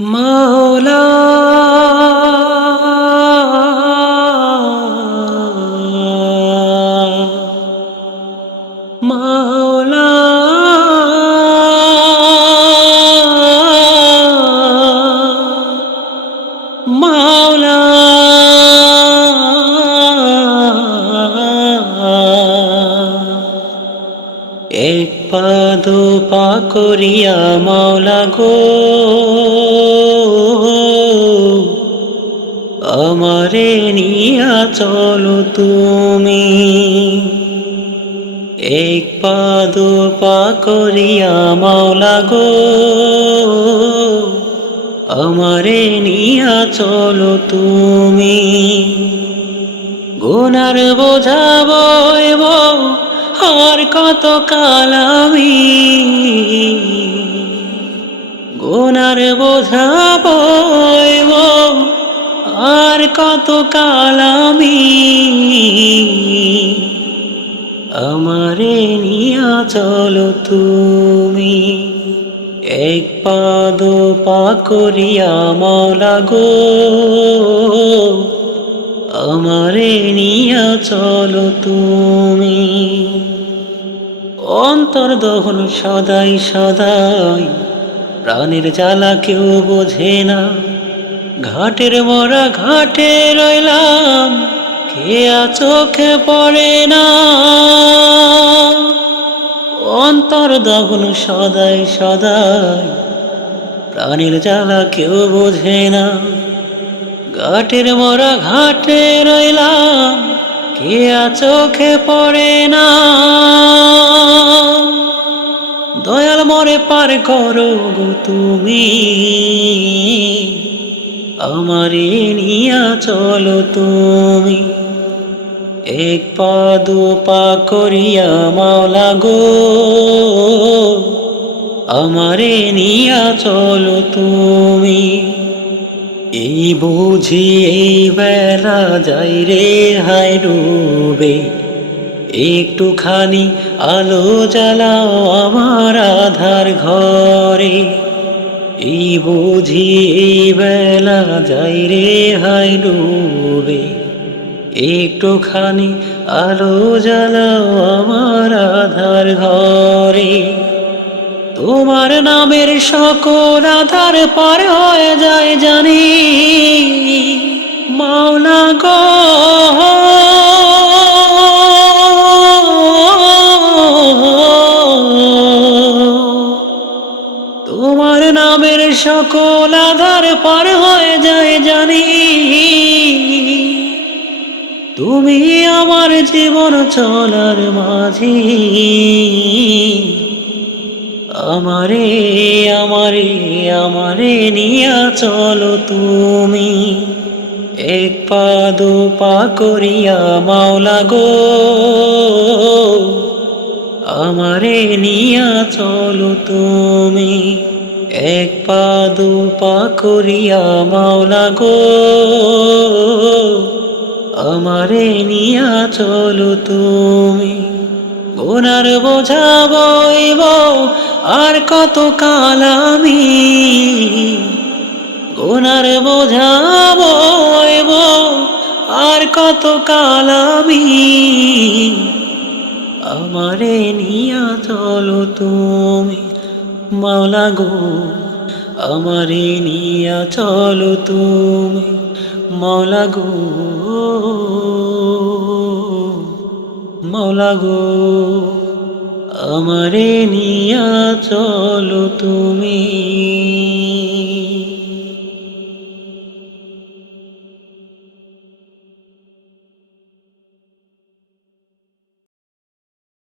মাওলা মাওলা মাওলা এক পা দু পা করিয়া মাওলা গো আমারে নিয়া চলো তুমি। এক পা দু পা করিয়া মাওলা গো আমারে নিয়া চলো তুমি। গুনার বোঝা বইব আর কত কাল আমি, গুনার বোঝা বইব আর কত কাল আমি। আমারে নিয়া চলো তুমি। এক পা দু পা করিয়া মাওলা গো আমারে নিয়া চলো তুমি। অন্তর দহন সদাই সদাই প্রাণের জ্বালা কেউ বোঝে না। ঘাটের মরা ঘাটে রইলাম খেয়া চোখে পড়ে না। অন্তর দহন সদাই সদাই প্রাণের জ্বালা কেউ বোঝে না। ঘাটের মরা ঘাটে রইলাম খেয়া চোখে পড়ে না। দয়াল মরে পার করো গো তুমি, আমারে নিয়া চলো তুমি। এক পা দু পা করিয়া মাওলা গো আমারে নিয়া চলো তুমি। এই বুঝি এই বেলা যাই রে হায় ডুবে, একটুখানি আলো জ্বালাও আমার আধার ঘরে। এই বুঝি এই বেলা যাই রে হায় ডুবে, একটুখানি আলো জ্বালাও আমার আধার ঘরে। তোমার নামের সকল আধার পার হয়ে যায় জানি মাওলা গো। তোমার নামের সকল আধার পার হয়ে যায় জানি। তুমি আমার জীবন চলার মাঝি, আমারে আমারে আমারে নিয়া চলো তুমি। এক পা দু পা করিয়া মাওলা গো আমারে নিয়া চলো তুমি। এক পা দু পা করিয়া মাওলা গো আমারে নিয়া চলো তুমি। গুনার বোঝা বইব আর কত কাল আমি, গুনার বোঝা বইব আর কত কাল আমি। আমারে নিয়া চলো তুমি মাওলা গো আমারে নিয়া চলো তুমি মাওলা গো মাওলা গো আমারে নিয়া চলো তুমি।